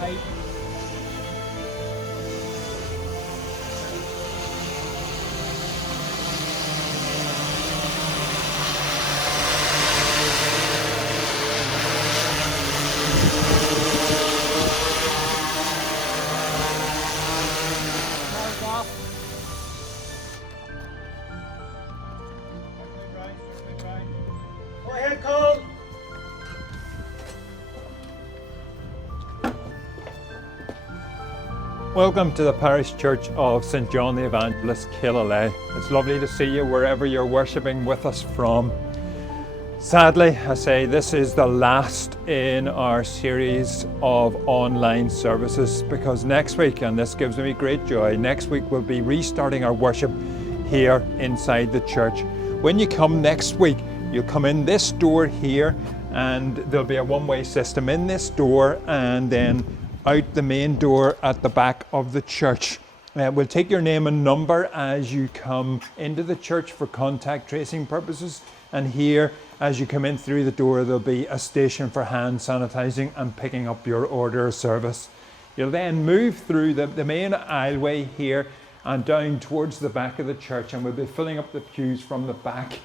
height. Go ahead, Cole. Welcome to the Parish Church of St. John the Evangelist, Killyleagh. It's lovely to see you wherever you're worshipping with us from. Sadly, I say this is the last in our series of online services, because next week, and this gives me great joy, next week we'll be restarting our worship here inside the church. When you come next week, you'll come in this door here, and there'll be a one-way system in this door and then out the main door at the back of the church. We'll take your name and number as you come into the church for contact tracing purposes, and here as you come in through the door there'll be a station for hand sanitizing and picking up your order of service. You'll then move through the main aisleway here and down towards the back of the church, and we'll be filling up the pews from the back.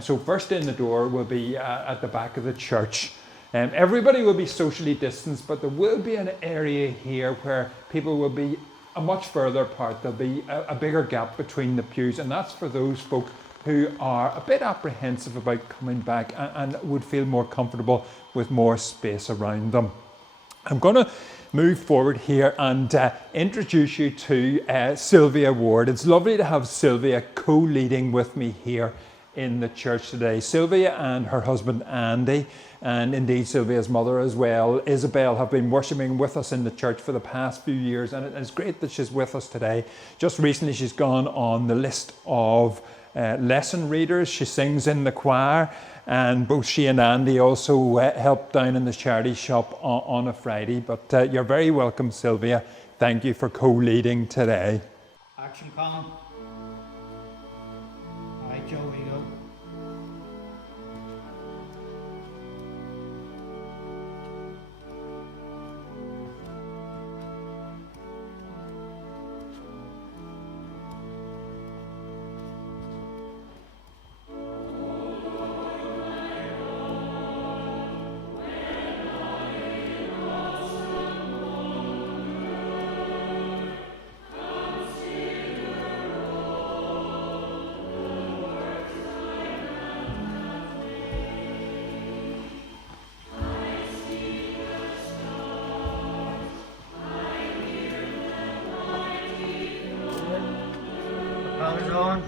So first in the door will be at the back of the church. Everybody will be socially distanced, but there will be an area here where people will be much further apart. There'll be a bigger gap between the pews, and that's for those folk who are a bit apprehensive about coming back and would feel more comfortable with more space around them. I'm going to move forward here and introduce you to Sylvia Ward. It's lovely to have Sylvia co-leading with me here in the church today. Sylvia and her husband Andy, and indeed Sylvia's mother as well, Isabel, have been worshipping with us in the church for the past few years, and it's great that she's with us today. Just recently she's gone on the list of lesson readers. She sings in the choir, and both she and Andy also help down in the charity shop on a Friday. But you're very welcome, Sylvia. Thank you for co-leading today. Action, Colin. All right, Joe, here you go. Power's on.